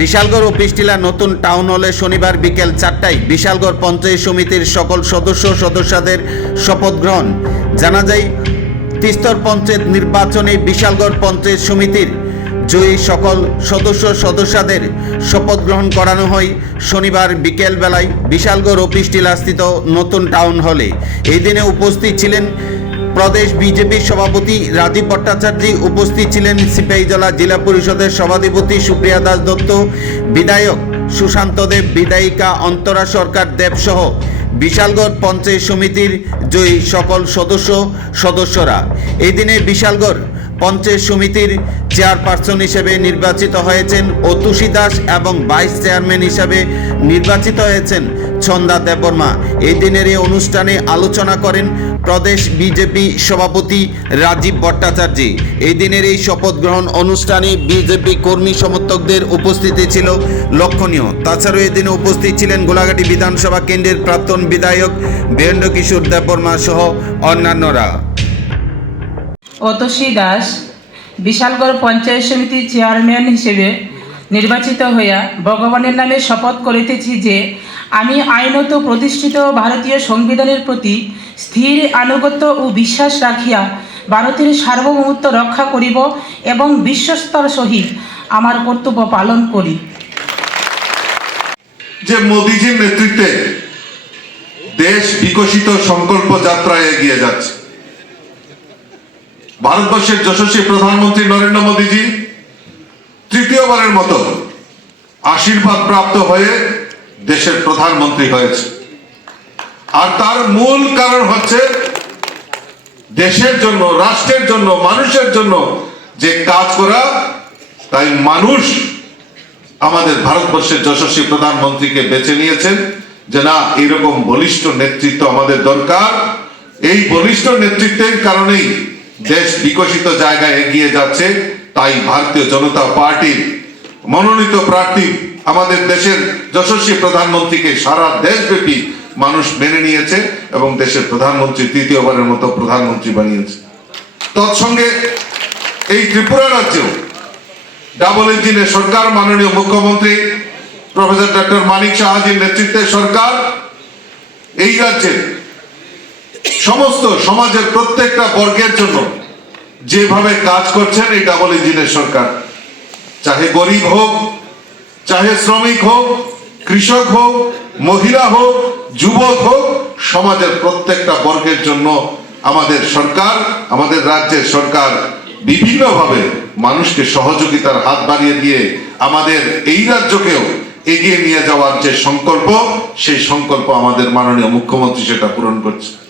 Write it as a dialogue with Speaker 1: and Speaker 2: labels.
Speaker 1: বিশালগড় ও পিস্টিলা নতুন টাউন হলে শনিবার বিকেল চারটায় বিশালগড় পঞ্চায়েত সমিতির সকল সদস্য সদস্যদের শপথ গ্রহণ জানা যায় তিস্তর পঞ্চায়েত নির্বাচনে বিশালগড় পঞ্চায়েত সমিতির জয়ী সকল সদস্য সদস্যদের শপথ গ্রহণ করানো হয় শনিবার বিকেল বেলায় বিশালগড় অফিস স্থিত নতুন টাউন হলে এই দিনে উপস্থিত ছিলেন প্রদেশ বিজেপির সভাপতি রাজীব ভট্টাচার্য উপস্থিত ছিলেন সিপাহীজলা জেলা পরিষদের সভাধিপতি সুপ্রিয়া দাস দত্ত বিধায়ক সুশান্ত দেব বিধায়িকা অন্তরা সরকার দেবসহ বিশালগড় পঞ্চায়েত সমিতির জয়ী সকল সদস্য সদস্যরা এই দিনে বিশালগড় পঞ্চায়েত সমিতির চেয়ারপারসন হিসেবে নির্বাচিত হয়েছেন অতুষী দাস এবং ভাইস চেয়ারম্যান হিসাবে নির্বাচিত হয়েছেন ছন্দা দেববর্মা এই দিনের এই অনুষ্ঠানে আলোচনা করেন প্রদেশ বিজেপি সভাপতি রাজীব ভট্টাচার্য এই দিনের এই শপথ গ্রহণ অনুষ্ঠানে বিজেপি কর্মী সমর্থকদের উপস্থিতি ছিল লক্ষণীয় তাছাড়াও এদিনে উপস্থিত ছিলেন গোলাঘাটি বিধানসভা কেন্দ্রের প্রাক্তন বিধায়ক বীরেন্দ্র কিশোর দেববর্মা সহ অন্যান্যরা
Speaker 2: অতসী দাস বিশালগড় পঞ্চায়েত সমিতির চেয়ারম্যান হিসেবে নির্বাচিত হইয়া ভগবানের নামে শপথ করিতেছি যে আমি আইনত প্রতিষ্ঠিত ভারতীয় সংবিধানের প্রতি স্থির আনুগত্য ও বিশ্বাস রাখিয়া ভারতের সার্বভৌমত্ব রক্ষা করিব এবং বিশ্বস্তর সহিত আমার কর্তব্য পালন করি
Speaker 3: যে মোদীজির নেতৃত্বে দেশ বিকশিত সংকল্প যাত্রায় এগিয়ে যাচ্ছে ভারতবর্ষের যশস্বী প্রধানমন্ত্রী নরেন্দ্র মোদীজি দ্বিতীয়বারের মতো আশীর্বাদ প্রাপ্ত হয়ে দেশের প্রধানমন্ত্রী হয়েছে আর তার মূল কারণ হচ্ছে দেশের জন্য রাষ্ট্রের জন্য মানুষের জন্য যে কাজ করা তাই মানুষ আমাদের ভারতবর্ষের যশস্বী প্রধানমন্ত্রীকে বেছে নিয়েছেন যে না এরকম বলিষ্ঠ নেতৃত্ব আমাদের দরকার এই বলিষ্ঠ নেতৃত্বের কারণেই দেশ বিকশিত জায়গায় এগিয়ে যাচ্ছে তাই ভারতীয় জনতা পার্টির মনোনীত প্রার্থী আমাদের দেশের যশস্বী প্রধানমন্ত্রীকে সারা দেশব্যাপী মানুষ মেনে নিয়েছে এবং দেশের প্রধানমন্ত্রী তৃতীয়বারের মতো প্রধানমন্ত্রী বানিয়েছে তৎসঙ্গে এই ত্রিপুরা রাজ্যেও ডাবল ইঞ্জিনের সরকার মাননীয় মুখ্যমন্ত্রী প্রফেসর ডক্টর মানিক শাহাজির নেতৃত্বে সরকার এই রাজ্যের সমস্ত সমাজের প্রত্যেকটা বর্গের জন্য যেভাবে কাজ করছেন এই ডাবল ইঞ্জিনের সরকার চাহে গরিব হোক চাহে শ্রমিক হোক কৃষক হোক মহিলা হোক যুবক হোক সমাজের প্রত্যেকটা বর্গের জন্য আমাদের সরকার আমাদের রাজ্যের সরকার বিভিন্নভাবে মানুষকে সহযোগিতার হাত বাড়িয়ে দিয়ে আমাদের এই রাজ্যকেও এগিয়ে নিয়ে যাওয়ার যে সংকল্প সেই সংকল্প আমাদের মাননীয় মুখ্যমন্ত্রী সেটা পূরণ করছে